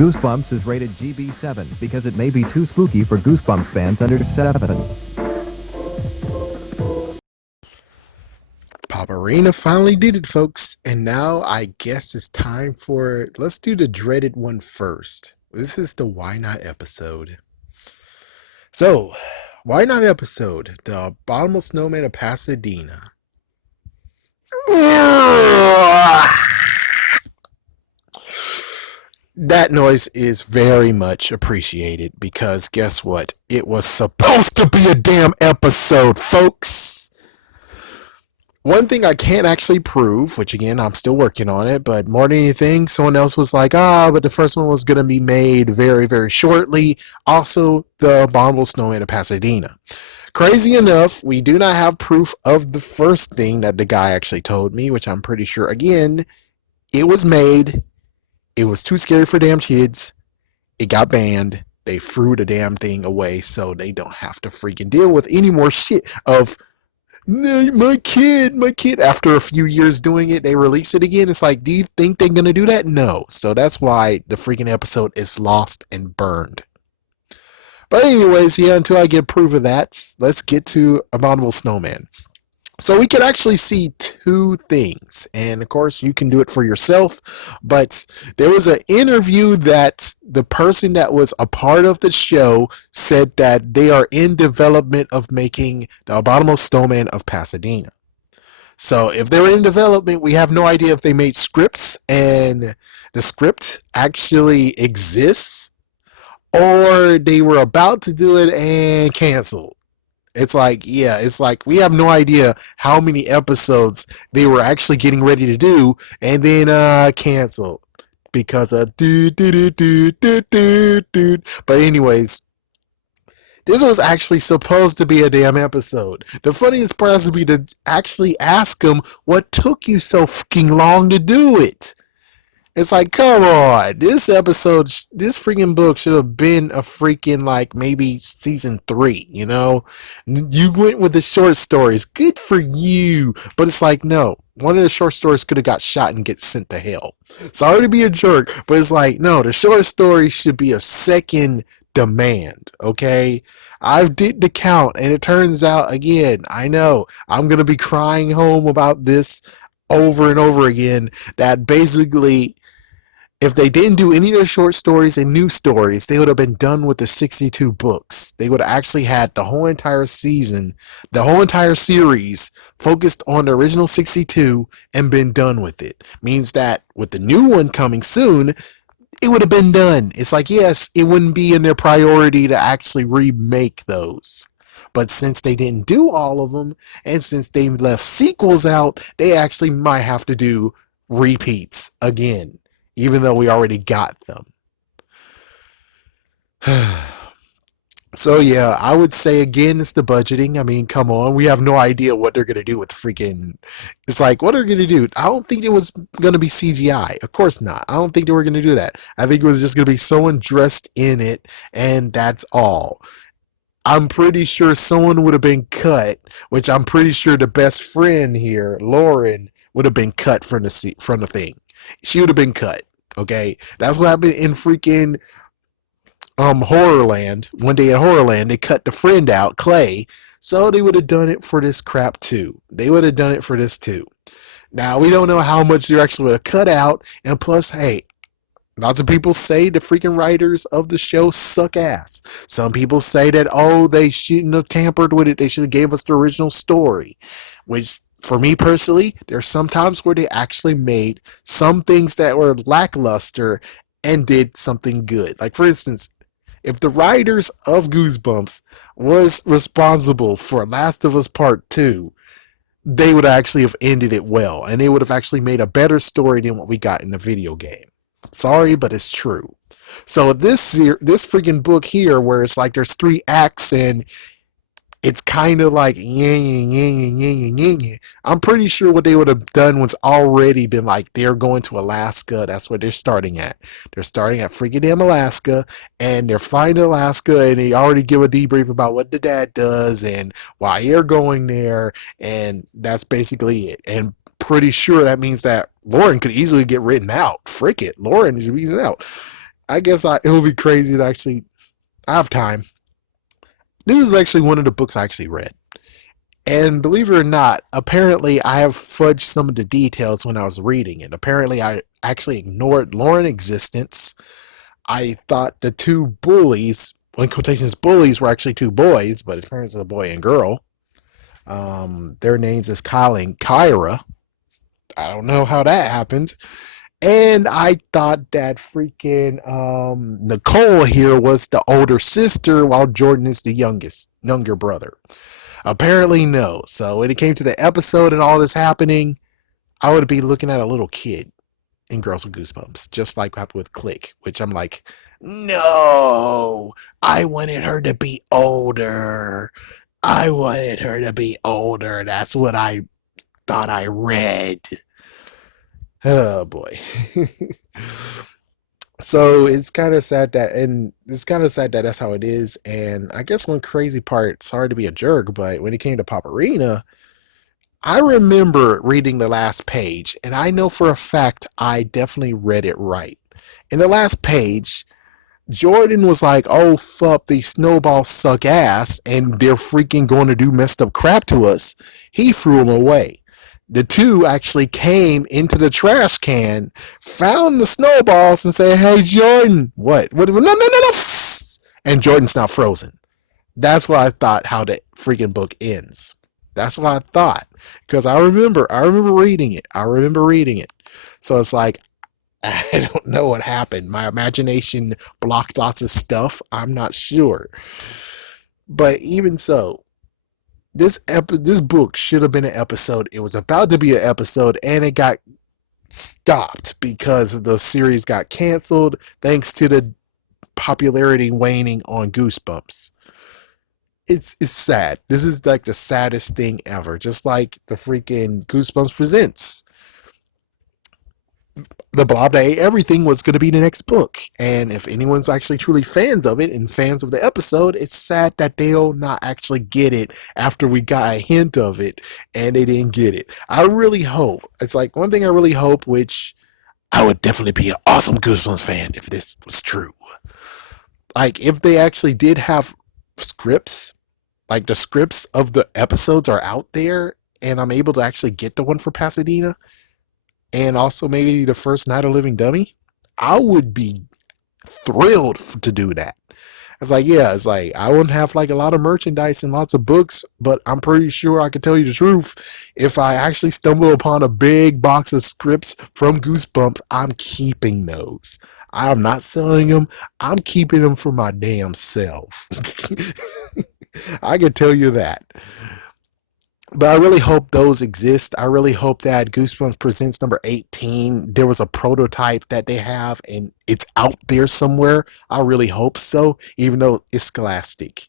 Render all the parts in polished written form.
Goosebumps is rated GB7 because it may be too spooky for Goosebumps fans under 7. Paparina finally did it, folks. And now I guess it's time for, let's do the dreaded one first. This is the Why Not episode. So, Why Not episode, the Abominable Snowman of Pasadena. That noise is very much appreciated because guess what? It was supposed to be a damn episode, folks. One thing I can't actually prove, which again, I'm still working on it, but more than anything, someone else was like, but the first one was going to be made very, very shortly. Also, the Abominable Snowman of Pasadena. Crazy enough, we do not have proof of the first thing that the guy actually told me, which I'm pretty sure, again, it was made. It was too scary for damn kids. It got banned. They threw the damn thing away so they don't have to freaking deal with any more shit of my kid. After a few years doing it, they release it again. It's like, do you think they're going to do that? No. So that's why the freaking episode is lost and burned. But anyways, yeah, until I get proof of that, let's get to Abominable Snowman. So we can actually see two things, and of course you can do it for yourself, but there was an interview that the person that was a part of the show said that they are in development of making the Abominable Snowman of Pasadena. So if they're in development, we have no idea if they made scripts and the script actually exists, or they were about to do it and canceled. It's like, we have no idea how many episodes they were actually getting ready to do and then canceled because of But anyways, this was actually supposed to be a damn episode. The funniest part is to be to actually ask them what took you so fucking long to do it. It's like, come on, this freaking book should have been a freaking, like, maybe season 3, you know? You went with the short stories. Good for you. But it's like, no, one of the short stories could have got shot and get sent to hell. Sorry to be a jerk, but it's like, no, the short story should be a second demand, okay? I've did the count, and it turns out, again, I know, I'm going to be crying home about this over and over again, that basically, if they didn't do any of the short stories and new stories, they would have been done with the 62 books. They would have actually had the whole entire season, the whole entire series focused on the original 62 and been done with it. Means that with the new one coming soon, it would have been done. It's like, yes, it wouldn't be in their priority to actually remake those. But since they didn't do all of them, and since they left sequels out, they actually might have to do repeats again, even though we already got them. So yeah, I would say again, it's the budgeting. I mean, come on, we have no idea what they're going to do with freaking... It's like, what are they going to do? I don't think it was going to be CGI. Of course not. I don't think they were going to do that. I think it was just going to be someone dressed in it, and that's all. I'm pretty sure someone would have been cut, which I'm pretty sure the best friend here, Lauren, would have been cut from the thing. She would have been cut. Okay, that's what happened in freaking Horrorland. One day in Horrorland, they cut the friend out, Clay. So they would have done it for this crap too. They would have done it for this too. Now we don't know how much they're actually going to cut out, and plus, hey, lots of people say the freaking writers of the show suck ass. Some people say that, they shouldn't have tampered with it. They should have gave us the original story. Which, for me personally, there's some times where they actually made some things that were lackluster and did something good. Like, for instance, if the writers of Goosebumps was responsible for Last of Us Part 2, they would actually have ended it well. And they would have actually made a better story than what we got in the video game. Sorry, but it's true. So this freaking book here, where it's like there's 3 acts and it's kind of like I'm pretty sure what they would have done was already been like, they're going to Alaska. That's where they're starting at. They're starting at freaking damn Alaska, and they're flying to Alaska, and they already give a debrief about what the dad does and why they're going there, and that's basically it. And pretty sure that means that Lauren could easily get written out. Frick it, Lauren should be out. I guess it would be crazy to actually. I have time. This is actually one of the books I actually read. And believe it or not, apparently I have fudged some of the details when I was reading it. Apparently I actually ignored Lauren's existence. I thought the two bullies, in quotations, bullies were actually two boys, but it turns out a boy and girl. Their names is Kyle and Kyra. I don't know how that happened. And I thought that freaking Nicole here was the older sister while Jordan is the younger brother. Apparently, no. So when it came to the episode and all this happening, I would be looking at a little kid in Girls with Goosebumps, just like happened with Click, which I'm like, no, I wanted her to be older. I wanted her to be older. That's what I thought I read. Oh boy. So it's kind of sad that that's how it is. And I guess one crazy part, sorry to be a jerk, but when it came to Paparina, I remember reading the last page, and I know for a fact I definitely read it right. In the last page, Jordan was like, oh, fuck, these snowballs suck ass, and they're freaking going to do messed up crap to us. He threw them away. The two actually came into the trash can, found the snowballs, and said, hey, Jordan, what? No, no, no, no. And Jordan's not frozen. That's what I thought how the freaking book ends. That's what I thought. Because I remember reading it. So it's like, I don't know what happened. My imagination blocked lots of stuff. I'm not sure. But even so, this book should have been an episode. It was about to be an episode, and it got stopped because the series got canceled thanks to the popularity waning on Goosebumps. It's sad. This is like the saddest thing ever. Just like the freaking Goosebumps Presents. The Blob That Ate Everything was going to be the next book. And if anyone's actually truly fans of it and fans of the episode, it's sad that they'll not actually get it after we got a hint of it and they didn't get it. I really hope. It's like one thing I really hope, which I would definitely be an awesome Goosebumps fan if this was true. Like if they actually did have scripts, like the scripts of the episodes are out there and I'm able to actually get the one for Pasadena, and also maybe the first Night of Living Dummy, I would be thrilled to do that. It's like I wouldn't have like a lot of merchandise and lots of books, but I'm pretty sure I could tell you the truth. If I actually stumble upon a big box of scripts from Goosebumps, I'm keeping those. I'm not selling them. I'm keeping them for my damn self. I can tell you that. But I really hope those exist. I really hope that Goosebumps Presents number 18, there was a prototype that they have and it's out there somewhere. I really hope so, even though it's Scholastic.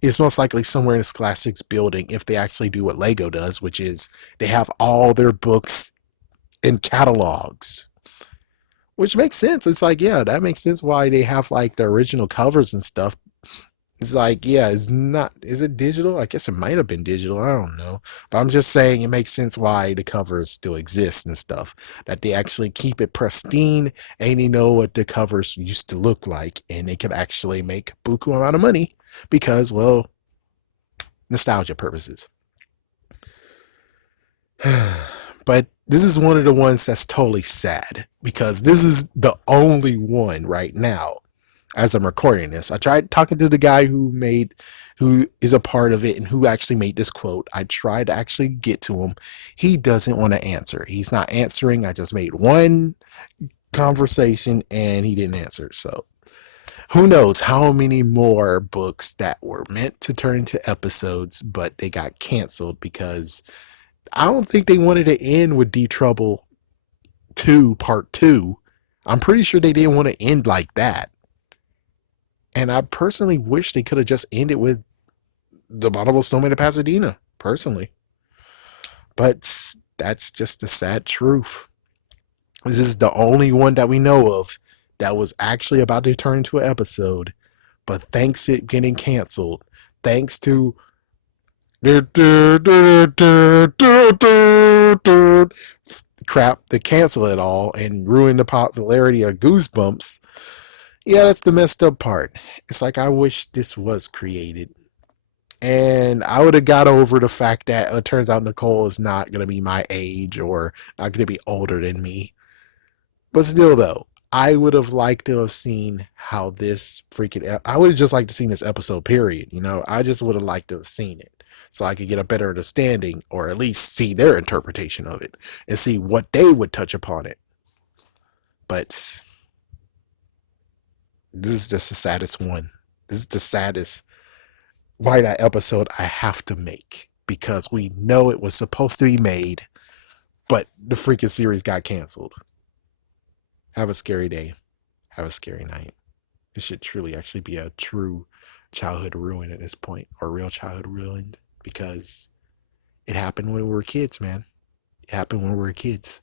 It's most likely somewhere in Scholastic's building if they actually do what Lego does, which is they have all their books in catalogs. Which makes sense. It's like, yeah, that makes sense why they have like the original covers and stuff. It's like, yeah, is it digital? I guess it might have been digital. I don't know. But I'm just saying it makes sense why the covers still exist and stuff. That they actually keep it pristine and they know what the covers used to look like. And they could actually make buku amount of money because, well, nostalgia purposes. But this is one of the ones that's totally sad because this is the only one right now. As I'm recording this, I tried talking to the guy who is a part of it and who actually made this quote. I tried to actually get to him. He doesn't want to answer. He's not answering. I just made one conversation and he didn't answer. So who knows how many more books that were meant to turn into episodes, but they got canceled because I don't think they wanted to end with D Trouble 2 Part 2. I'm pretty sure they didn't want to end like that. And I personally wish they could have just ended with the Abominable Snowman of Pasadena, personally. But that's just the sad truth. This is the only one that we know of that was actually about to turn into an episode. But thanks to it getting canceled, thanks to crap to cancel it all and ruin the popularity of Goosebumps, Yeah, that's the messed up part. It's like I wish this was created. And I would have got over the fact that it turns out Nicole is not going to be my age or not going to be older than me. But still, though, I would have liked to have seen how this freaking. I would have just liked to seen this episode, period. You know, I just would have liked to have seen it so I could get a better understanding or at least see their interpretation of it and see what they would touch upon it. But this is just the saddest one. This is the saddest White Eye episode I have to make because we know it was supposed to be made, but the freaking series got canceled. Have a scary day. Have a scary night. This should truly actually be a true childhood ruin at this point, or real childhood ruined, because it happened when we were kids, man. It happened when we were kids.